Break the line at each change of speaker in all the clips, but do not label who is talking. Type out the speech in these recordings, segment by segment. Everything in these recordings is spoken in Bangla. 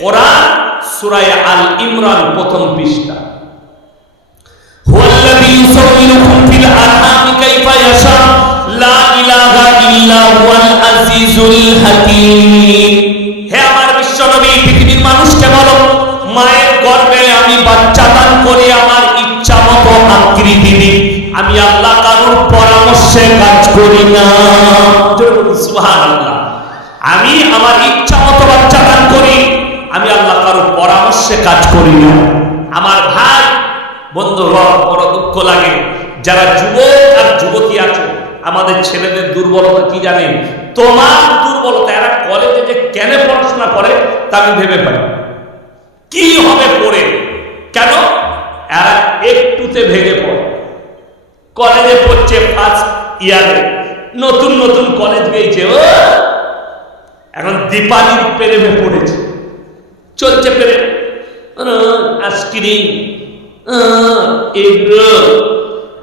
কোরআন সুরায় আল ইমরান প্রথম পৃষ্ঠা। হে আমার বিশ্বনবী, পৃথিবীর মানুষকে বলো, মায়ের গর্ভে আমি বাচ্চা দান করে আমার ইচ্ছা মতো আকৃতি দিই। আমি আল্লাহ কারুর পরামর্শে কাজ করি না। আমি আমার ইচ্ছা পরামর্শে কাজ করি না। আমার ভাই, বন্ধু বড় দুঃখ লাগে। যারা যুবক আর যুবতী আছো, আমাদের ছেলেদের দুর্বলতা কি জানেন তোমার দুর্বলতা, এরা কলেজে যে কেন পড়াশোনা করে, তা আমি ভেবে পাই কি হবে পড়ে কেন? এরা একটুতে ভেঙে পড়ে। কলেজে পড়ছে ফার্স্ট ইয়ারে নতুন নতুন কলেজ গেছে ও! এখন দীপালির প্রেমে পড়েছে। চলছে প্রেম। আইসক্রিম এগরো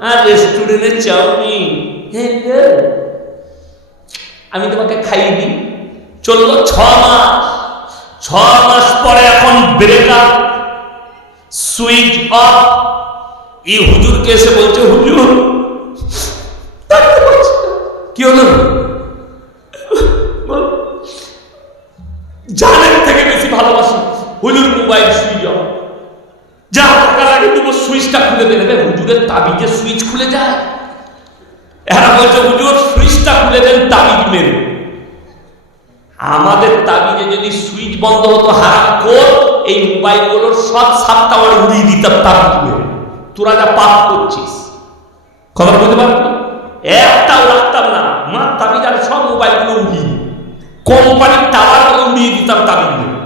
আর রেস্টুরেন্টের চাউমিন। আমি তোমাকে খাইয়ে দিই। চলল ছ মাস। ছ মাস পরে এখন ব্রেকআপ সুইচ অফ এই হুজুরকে এসে বলছে, হুজুর। কি হলো। জানের থেকে বেশি ভালোবাসি। হুজুর মোবাইল অফ যা টাকা তুমি সুইচটা খুলে দেবে হুজুরের তাবিজে সুইচ খুলে যায়। এরা বলছে, হুজুর, সুইচটা খুলে দেন, তাবিজ মেরে। আমাদের তাবিজে যদি সুইচ বন্ধ হতো এই সব সাত টাওয়ার উড়িয়ে দিতাম, তাবিজ মেরে। তোরা যা পাপ করছিস। খবর বলতে পারবি একটাও রাখতাম না। মা, তাবিজ আর সব মোবাইলগুলো উড়িয়ে। কোম্পানির টাওয়ারগুলো উড়িয়ে দিতাম তাবিজ মেরে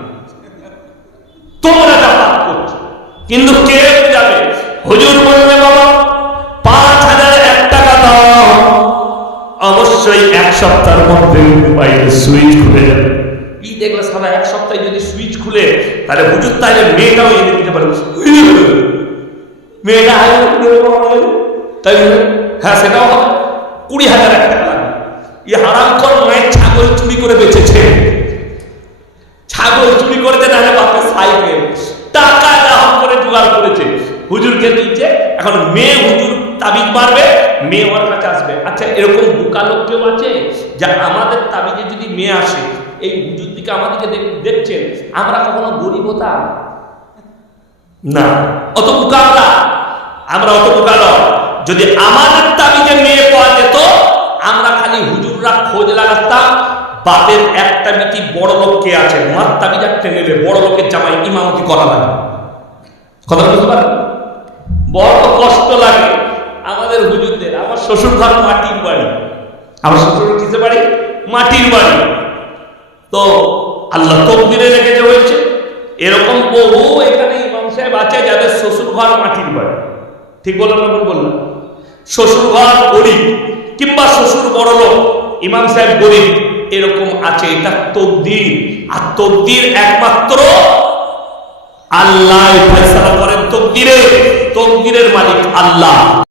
তোমরা যা পাপ করছ কিন্তু কে যাবে? হুজুর বলবে, বাবা, পাঁচ হাজার এক টাকা দাও। অবশ্যই এক সপ্তাহের মধ্যে মোবাইলের সুইচ খুলে যাবে। ই দেখলে সারা এক সপ্তাহে যদি সুইচ খুলে, তাহলে হুজুর তাহলে মেয়েটাও এনে দিতে পারবে। মেয়েটা হাই তাই হ্যাঁ সেটাও হবে। কুড়ি হাজার এক টাকা লাগবে। ই হারাম কর মায়ের ছাগল চুরি করে বেঁচেছে। ছাগল চুরি করেছে নাহলে বাপের সাইকেল। টাকা হুজুরকে দিচ্ছে এখন মেয়ে হুজুর তাবিজ মারবে মেয়ে ওর কাছে আসবে। আচ্ছা এরকম বোকা লোক কেউ আছে যা আমাদের তাবিজে যদি মেয়ে আসে এই হুজুর দিকে আমাদেরকে দেখ- দেখছেন আমরা কখনো গরিব হতাম? না। অত বোকা আমরা? আমরা অত বোকা নয়। যদি আমাদের তাবিজে মেয়ে পাওয়া যেত আমরা খালি হুজুররা খোঁজ লাগাতাম বাপের একটা মিটি বড় লোক কে আছে? মার তাবিজ একটা নেবে বড় লোকের জামাই ইমামতি করা লাগে। কথা বুঝতে পারেন বড় কষ্ট লাগে আমাদের হুজুরদের, আমার শ্বশুর ঘর মাটির বাড়ি। আমার শ্বশুর কিসে বাড়ি? মাটির বাড়ি। তো আল্লাহ তকদিরে রেখেছে হয়েছে এরকম বহু এখানে ইমাম সাহেব আছে যাদের শ্বশুর ঘর মাটির বাড়ি। ঠিক বললাম না বললাম? শ্বশুর ঘর গরিব কিংবা শ্বশুর বড় লোক, ইমাম সাহেব গরিব, এরকম আছে। এটা তকদির। আর তকদির একমাত্র আল্লাহ ফয়সালা করেন তকদিরে তকদিরের মালিক আল্লাহ।